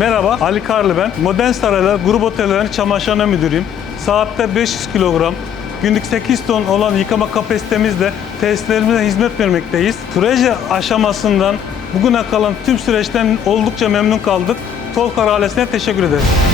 Merhaba, Ali Karlı ben. Modern Saraylar Grup Oteller'in çamaşırhane müdürüyüm. Saatte 500 kilogram, günlük 8 ton olan yıkama kapasitemizle tesislerimize hizmet vermekteyiz. Proje aşamasından bugüne kalan tüm süreçten oldukça memnun kaldık. Tolkar ailesine teşekkür ederiz.